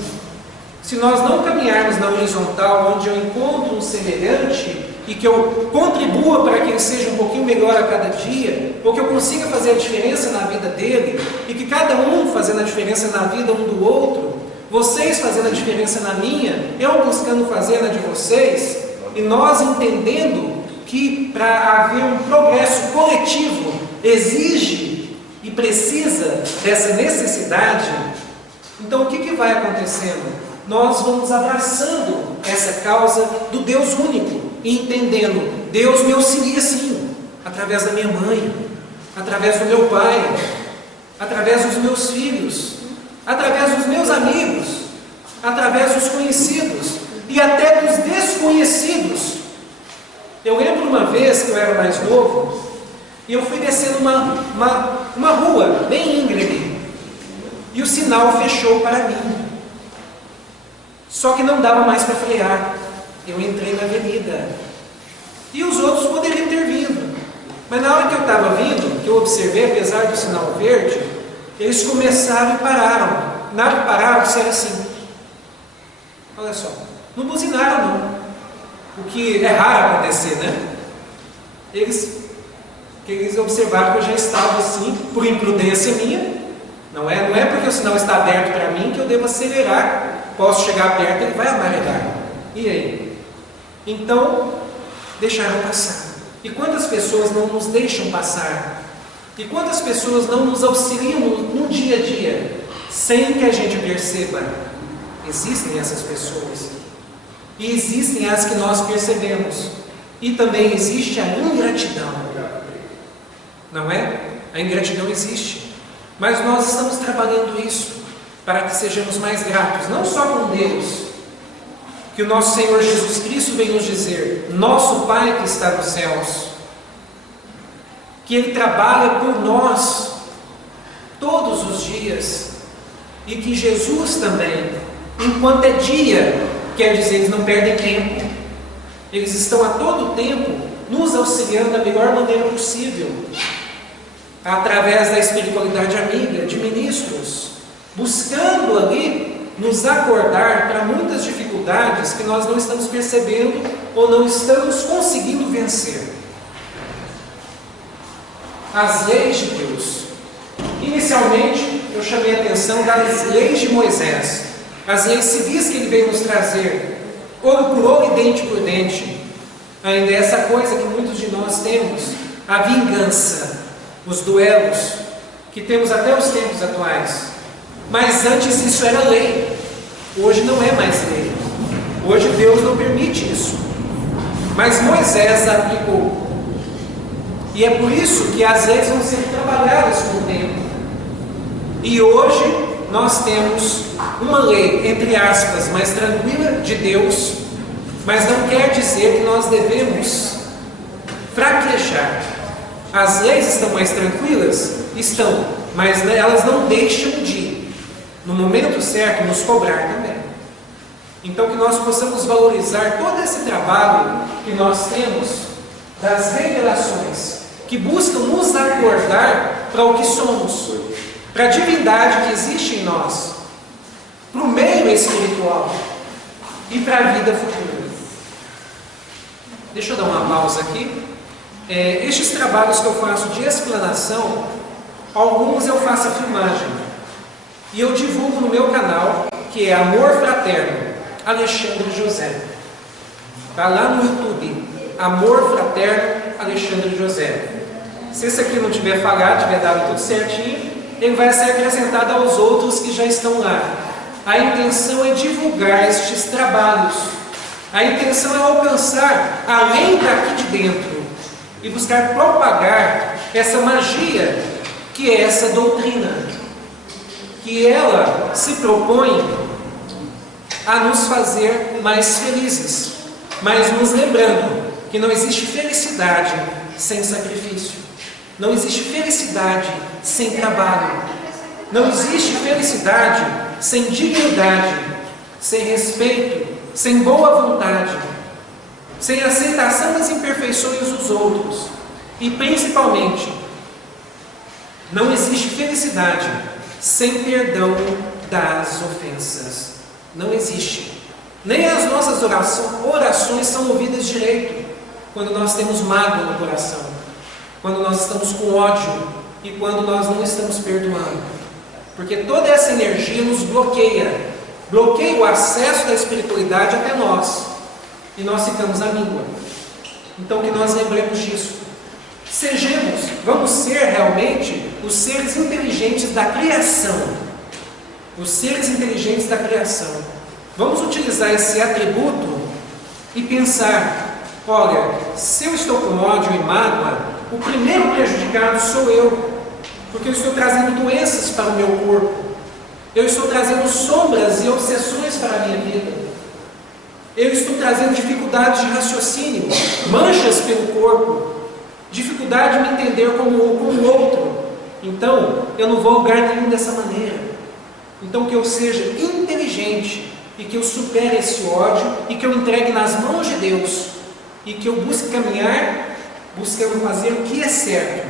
Se nós não caminharmos na horizontal, onde eu encontro um semelhante e que eu contribua para que ele seja um pouquinho melhor a cada dia, ou que eu consiga fazer a diferença na vida dele, e que cada um fazendo a diferença na vida um do outro, vocês fazendo a diferença na minha, eu buscando fazer na de vocês, e nós entendendo que para haver um progresso coletivo exige e precisa dessa necessidade, então o que vai acontecendo? Nós vamos abraçando essa causa do Deus único e entendendo, Deus me auxilia sim, através da minha mãe, através do meu pai, através dos meus filhos, através dos meus amigos, através dos conhecidos e até dos desconhecidos. Eu lembro uma vez que eu era mais novo e eu fui descendo uma rua bem íngreme e o sinal fechou para mim. Só que não dava mais para frear. Eu entrei na avenida. E os outros poderiam ter vindo. Mas na hora que eu estava vindo, que eu observei, apesar do sinal verde, eles começaram e pararam. Na hora que pararam, disseram assim: olha só, não buzinaram não. O que é raro acontecer, né? Eles observaram que eu já estava assim, por imprudência minha. Não é porque o sinal está aberto para mim que eu devo acelerar. Posso chegar perto, ele vai amarelar. E aí? Então, deixaram passar. E quantas pessoas não nos deixam passar? E quantas pessoas não nos auxiliam no dia a dia, sem que a gente perceba? Existem essas pessoas. E existem as que nós percebemos. E também existe a ingratidão. Não é? A ingratidão existe. Mas nós estamos trabalhando isso para que sejamos mais gratos, não só com Deus, que o nosso Senhor Jesus Cristo vem nos dizer, nosso Pai que está nos céus, que Ele trabalha por nós todos os dias, e que Jesus também, enquanto é dia, quer dizer, eles não perdem tempo, eles estão a todo tempo nos auxiliando da melhor maneira possível, através da espiritualidade amiga, de ministros, buscando ali nos acordar para muitas dificuldades que nós não estamos percebendo ou não estamos conseguindo vencer. As leis de Deus. Inicialmente, eu chamei a atenção das leis de Moisés, as leis civis que ele veio nos trazer, olho por olho e dente por dente. Ainda é essa coisa que muitos de nós temos, a vingança, os duelos, que temos até os tempos atuais. Mas antes isso era lei, hoje não é mais lei. Hoje Deus não permite isso, mas Moisés aplicou. E é por isso que as leis vão ser trabalhadas com o tempo. E hoje nós temos uma lei, entre aspas, mais tranquila de Deus, mas não quer dizer que nós devemos fraquejar. As leis estão mais tranquilas? Estão, mas elas não deixam de, no momento certo, nos cobrar também. Então que nós possamos valorizar todo esse trabalho que nós temos das revelações, que buscam nos acordar para o que somos, para a divindade que existe em nós, para o meio espiritual e para a vida futura. Deixa eu dar uma pausa aqui. Estes trabalhos que eu faço de explanação, alguns eu faço a filmagem e eu divulgo no meu canal, que é Amor Fraterno Alexandre José. Está lá no YouTube, Amor Fraterno Alexandre José. Se esse aqui não tiver falhado, tiver dado tudo certinho, ele vai ser acrescentado aos outros que já estão lá. a intenção é divulgar estes trabalhos. A intenção é alcançar além daqui de dentro e buscar propagar essa magia que é essa doutrina, que ela se propõe a nos fazer mais felizes, mas nos lembrando que não existe felicidade sem sacrifício, não existe felicidade sem trabalho, não existe felicidade sem dignidade, sem respeito, sem boa vontade, sem aceitação das imperfeições dos outros e, principalmente, não existe felicidade sem perdão das ofensas. Não existe. Nem as nossas orações são ouvidas direito quando nós temos mágoa no coração, quando nós estamos com ódio e quando nós não estamos perdoando. Porque toda essa energia nos bloqueia o acesso da espiritualidade até nós, e nós ficamos à míngua. Então que nós lembremos disso. Vamos ser realmente os seres inteligentes da criação. Os seres inteligentes da criação. Vamos utilizar esse atributo e pensar: olha, se eu estou com ódio e mágoa, o primeiro prejudicado sou eu, porque eu estou trazendo doenças para o meu corpo, eu estou trazendo sombras e obsessões para a minha vida, eu estou trazendo dificuldades de raciocínio, manchas pelo corpo, dificuldade de me entender como o outro. Então, eu não vou a lugar nenhum dessa maneira. Então, que eu seja inteligente e que eu supere esse ódio e que eu entregue nas mãos de Deus e que eu busque caminhar, buscando fazer o que é certo.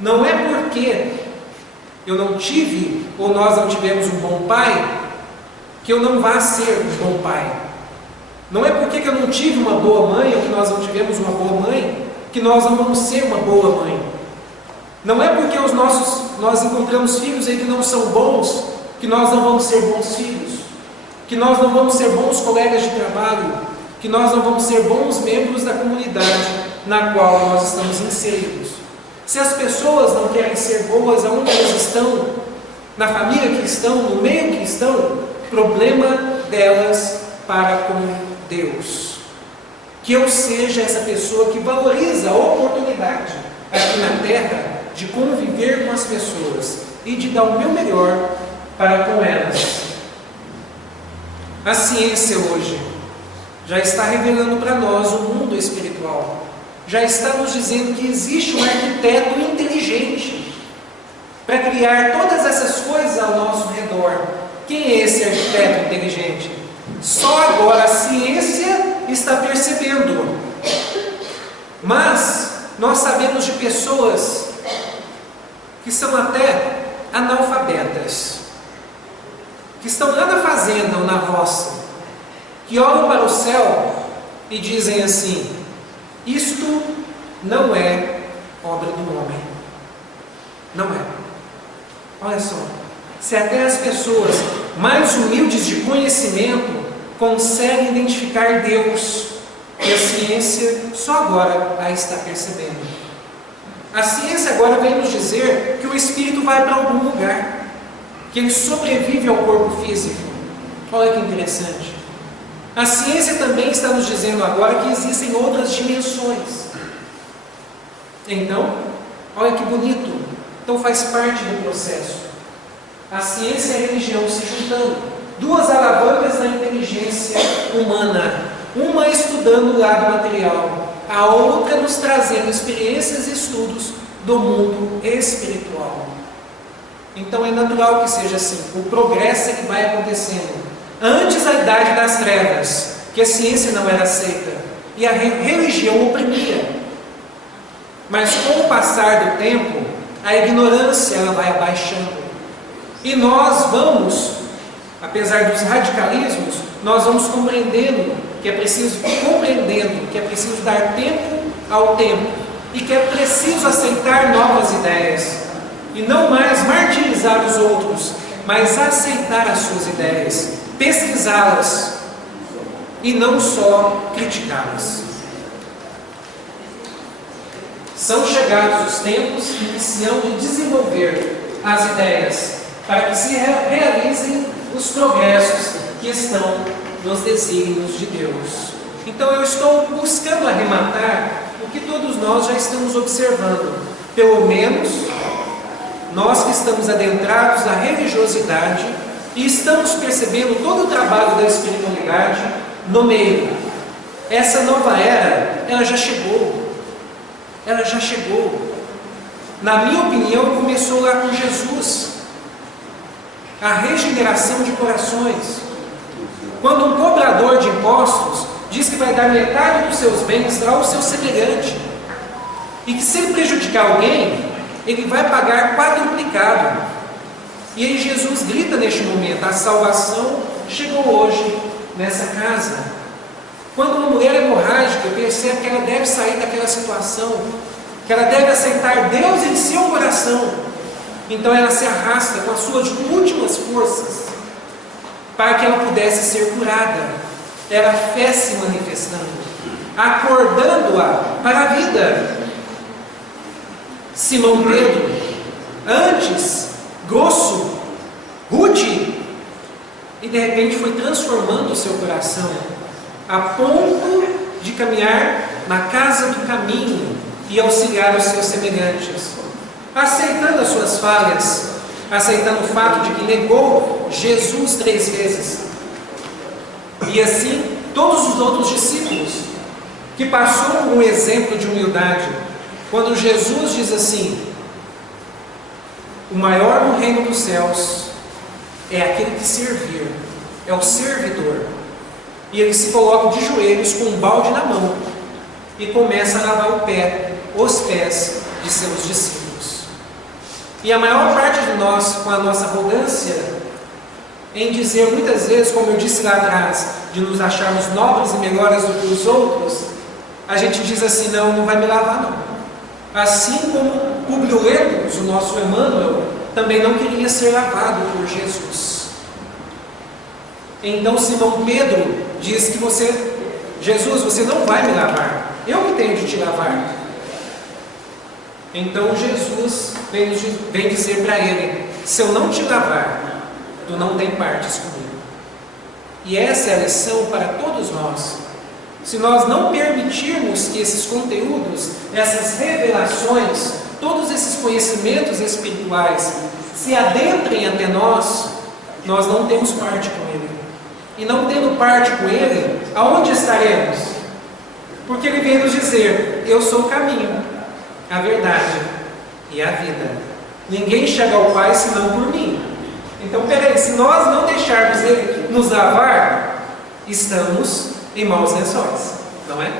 Não é porque eu não tive ou nós não tivemos um bom pai que eu não vá ser um bom pai. Não é porque eu não tive uma boa mãe ou que nós não tivemos uma boa mãe que nós não vamos ser uma boa mãe. Não é porque nós encontramos filhos aí que não são bons que nós não vamos ser bons filhos, que nós não vamos ser bons colegas de trabalho, que nós não vamos ser bons membros da comunidade na qual nós estamos inseridos. Se as pessoas não querem ser boas aonde elas estão, na família que estão, no meio que estão, problema delas para com Deus. Que eu seja essa pessoa que valoriza a oportunidade aqui na terra de conviver com as pessoas e de dar o meu melhor para com elas. A ciência hoje já está revelando para nós o mundo espiritual. Já está nos dizendo que existe um arquiteto inteligente para criar todas essas coisas ao nosso redor. Quem é esse arquiteto inteligente? Só agora a ciência está percebendo. Mas nós sabemos de pessoas que são até analfabetas, que estão lá na fazenda ou na roça, que olham para o céu e dizem assim: isto não é obra do homem. Não é. Olha só, se até as pessoas mais humildes de conhecimento conseguem identificar Deus, e a ciência só agora a está percebendo. A ciência agora vem nos dizer que o espírito vai para algum lugar, que ele sobrevive ao corpo físico. Olha que interessante. A ciência também está nos dizendo agora que existem outras dimensões. Então, olha que bonito. Então faz parte do processo. A ciência e a religião se juntando. Duas alavancas na inteligência humana. Uma estudando o lado material, a outra nos trazendo experiências e estudos do mundo espiritual. Então é natural que seja assim. O progresso é que vai acontecendo. Antes a idade das trevas, que a ciência não era aceita e a religião oprimia. Mas com o passar do tempo, a ignorância ela vai abaixando. E nós vamos, apesar dos radicalismos, nós vamos compreendendo que é preciso dar tempo ao tempo e que é preciso aceitar novas ideias e não mais martirizar os outros, mas aceitar as suas ideias, pesquisá-las e não só criticá-las. São chegados os tempos em que se hão de desenvolver as ideias para que se realizem os progressos que estão nos desígnios de Deus. Então eu estou buscando arrematar o que todos nós já estamos observando, pelo menos nós que estamos adentrados na religiosidade e estamos percebendo todo o trabalho da espiritualidade no meio. Essa nova era, ela já chegou. Ela já chegou. Na minha opinião, começou lá com Jesus. A regeneração de corações. Quando um cobrador de impostos diz que vai dar metade dos seus bens ao seu semelhante, e que se ele prejudicar alguém, ele vai pagar quadruplicado. E aí Jesus grita neste momento: a salvação chegou hoje nessa casa. Quando uma mulher hemorrágica percebe que ela deve sair daquela situação, que ela deve aceitar Deus em seu coração, então ela se arrasta com as suas últimas forças para que ela pudesse ser curada. Era a fé se manifestando, acordando-a para a vida. Simão Pedro, antes grosso, rude, e de repente foi transformando o seu coração, a ponto de caminhar na casa do caminho e auxiliar os seus semelhantes, aceitando as suas falhas, aceitando o fato de que negou Jesus 3 vezes. E assim, todos os outros discípulos, que passou um exemplo de humildade, quando Jesus diz assim: o maior no reino dos céus é aquele que servir, é o servidor. E ele se coloca de joelhos com um balde na mão e começa a lavar os pés de seus discípulos. E a maior parte de nós, com a nossa arrogância, em dizer muitas vezes, como eu disse lá atrás, de nos acharmos nobres e melhores do que os outros, a gente diz assim: não, não vai me lavar não. Assim como Publio Lentulus, o nosso Emmanuel, também não queria ser lavado por Jesus. Então Simão Pedro diz que Jesus, você não vai me lavar, eu que tenho de te lavar. Então Jesus vem dizer para ele: se eu não te lavar, tu não tem partes comigo. E essa é a lição para todos nós. Se nós não permitirmos que esses conteúdos, essas revelações, todos esses conhecimentos espirituais se adentrem até nós, nós não temos parte com Ele. E não tendo parte com Ele, aonde estaremos? Porque Ele vem nos dizer: eu sou o caminho, a verdade e a vida. Ninguém chega ao Pai senão por mim. Então, peraí, se nós não deixarmos Ele nos lavar, estamos em maus lençóis, não é?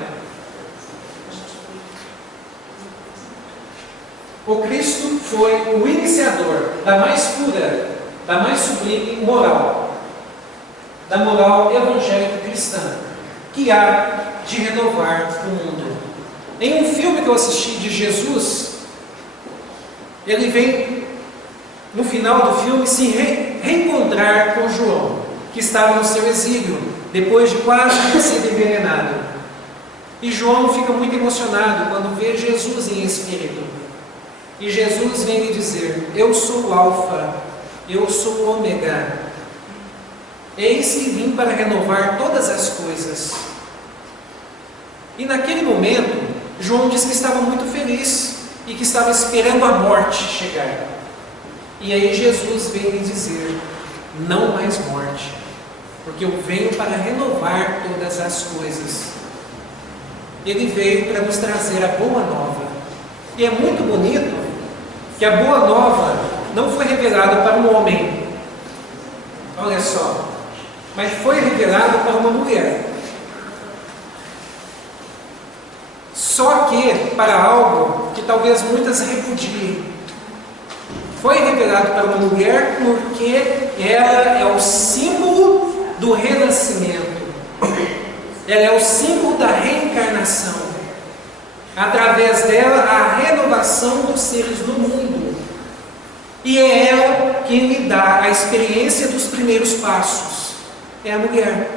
O Cristo foi o iniciador da mais pura, da mais sublime moral, da moral evangélica cristã, que há de renovar o mundo. Em um filme que eu assisti de Jesus, ele vem, no final do filme, se reencontrar com João, que estava no seu exílio, depois de quase ter sido envenenado. E João fica muito emocionado quando vê Jesus em espírito. E Jesus vem lhe dizer: eu sou o Alfa, eu sou o Ômega. Eis que vim para renovar todas as coisas. E naquele momento, João diz que estava muito feliz e que estava esperando a morte chegar. E aí Jesus vem lhe dizer: não mais morte, porque eu venho para renovar todas as coisas. Ele veio para nos trazer a boa nova. E é muito bonito que a boa nova não foi revelada para um homem, olha só, mas foi revelada para uma mulher. Só que para algo que talvez muitas repudiem. Foi revelado para uma mulher porque ela é o símbolo do renascimento. Ela é o símbolo da reencarnação. Através dela, a renovação dos seres no mundo. E é ela quem lhe dá a experiência dos primeiros passos. É a mulher.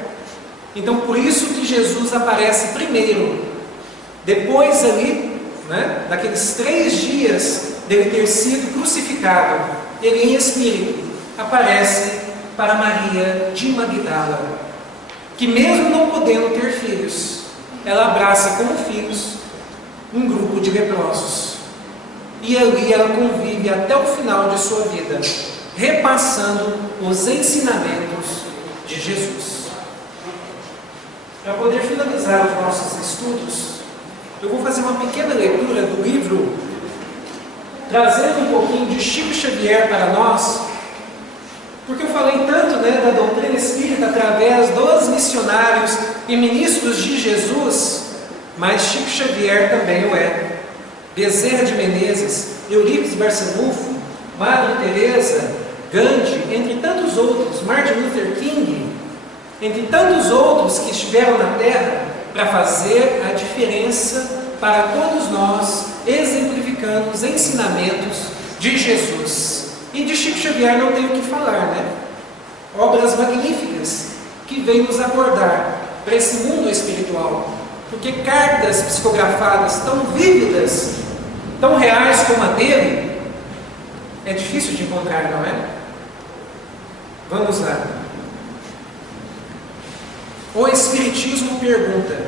Então, por isso que Jesus aparece primeiro. Depois ali, daqueles 3 dias dele ter sido crucificado, ele em espírito aparece para Maria de Magdala, que mesmo não podendo ter filhos, ela abraça como filhos um grupo de leprosos. E ali ela convive até o final de sua vida, repassando os ensinamentos de Jesus. Para poder finalizar os nossos estudos, eu vou fazer uma pequena leitura do livro, trazendo um pouquinho de Chico Xavier para nós, porque eu falei tanto da doutrina espírita através dos missionários e ministros de Jesus, mas Chico Xavier também o é. Bezerra de Menezes, Eurípides Barçanufo, Madre Teresa, Gandhi, entre tantos outros, Martin Luther King, entre tantos outros que estiveram na Terra para fazer a diferença para todos nós, exemplificando os ensinamentos de Jesus. E de Chico Xavier não tenho o que falar, Obras magníficas que vêm nos abordar para esse mundo espiritual. Porque cartas psicografadas tão vívidas, tão reais como a dele, é difícil de encontrar, não é? Vamos lá. O Espiritismo pergunta: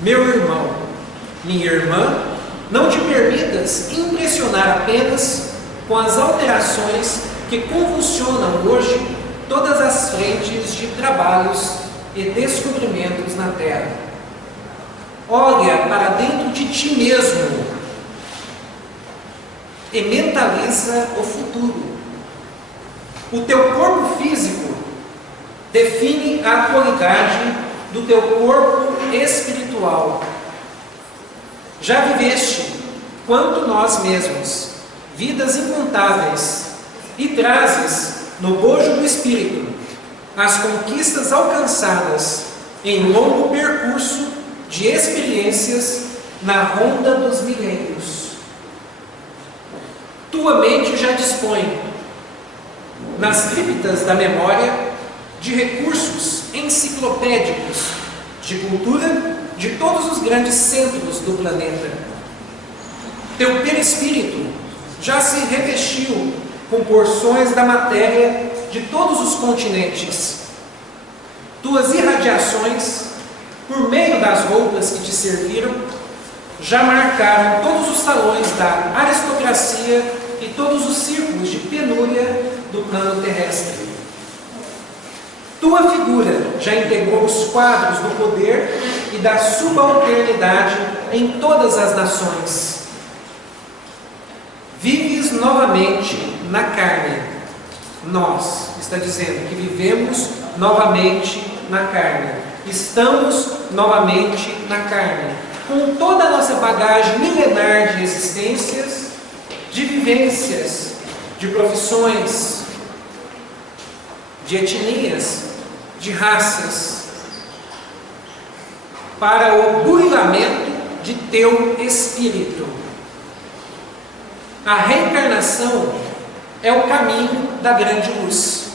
meu irmão, minha irmã, não te permitas impressionar apenas com as alterações que convulsionam hoje todas as frentes de trabalhos e descobrimentos na Terra. Olha para dentro de ti mesmo e mentaliza o futuro. O teu corpo físico define a qualidade do teu corpo espiritual. Já viveste, quanto nós mesmos, vidas incontáveis, e trazes no bojo do espírito as conquistas alcançadas em longo percurso de experiências na ronda dos milênios. Tua mente já dispõe, nas criptas da memória, de recursos enciclopédicos de cultura de todos os grandes centros do planeta. Teu perispírito já se revestiu com porções da matéria de todos os continentes. Tuas irradiações, por meio das roupas que te serviram, já marcaram todos os salões da aristocracia e todos os círculos de penúria do plano terrestre. Tua figura já integrou os quadros do poder e da subalternidade em todas as nações. Vives novamente na carne. Nós, está dizendo que vivemos novamente na carne. Estamos novamente na carne, com toda a nossa bagagem milenar de existências, de vivências, de profissões, de etnias, de raças, para o burilamento de teu espírito. A reencarnação é o caminho da grande luz.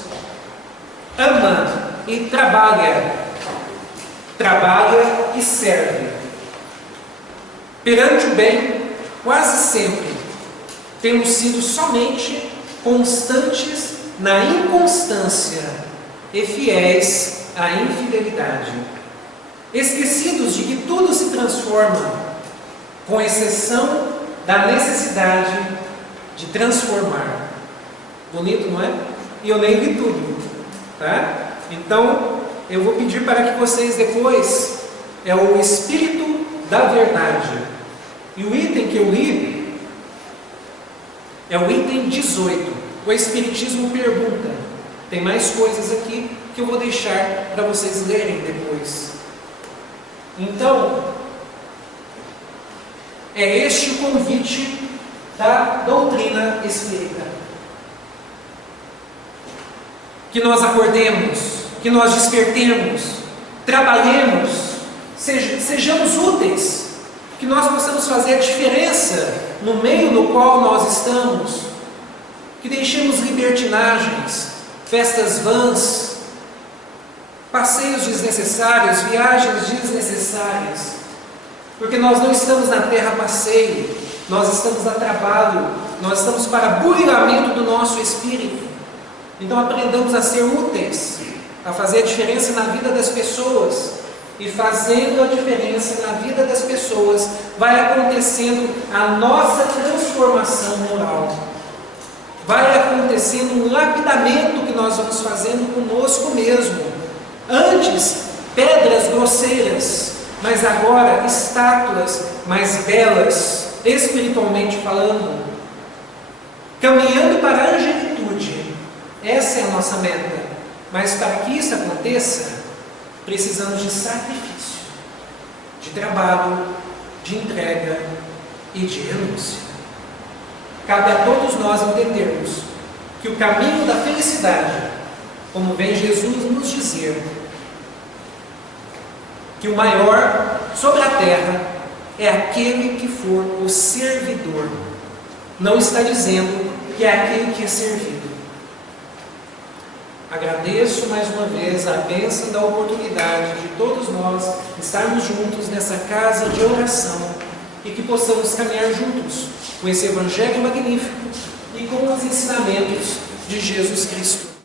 Ama e trabalha e serve. Perante o bem, quase sempre, temos sido somente constantes na inconstância e fiéis à infidelidade, esquecidos de que tudo se transforma, com exceção da necessidade de transformar. Bonito, não é? E eu nem li tudo, tá? Então, eu vou pedir para que vocês depois, é o Espírito da Verdade. E o item que eu li é o item 18. O Espiritismo pergunta. Tem mais coisas aqui que eu vou deixar para vocês lerem depois. Então, é este o convite da doutrina espírita. Que nós acordemos, que nós despertemos, trabalhemos, sejamos úteis, que nós possamos fazer a diferença no meio no qual nós estamos, que deixemos libertinagens, festas vãs, passeios desnecessários, viagens desnecessárias, porque nós não estamos na terra a passeio, nós estamos a trabalho, nós estamos para burilamento do nosso espírito. Então aprendamos a ser úteis, a fazer a diferença na vida das pessoas. E fazendo a diferença na vida das pessoas, vai acontecendo a nossa transformação moral. Vai acontecendo um lapidamento que nós vamos fazendo conosco mesmo. Antes, pedras grosseiras, mas agora estátuas mais belas, espiritualmente falando. Caminhando para a angelitude. Essa é a nossa meta. Mas para que isso aconteça, precisamos de sacrifício, de trabalho, de entrega e de renúncia. Cabe a todos nós entendermos que o caminho da felicidade, como vem Jesus nos dizer, que o maior sobre a terra é aquele que for o servidor. Não está dizendo que é aquele que é servido. Agradeço mais uma vez a bênção da oportunidade de todos nós estarmos juntos nessa casa de oração e que possamos caminhar juntos com esse Evangelho magnífico e com os ensinamentos de Jesus Cristo.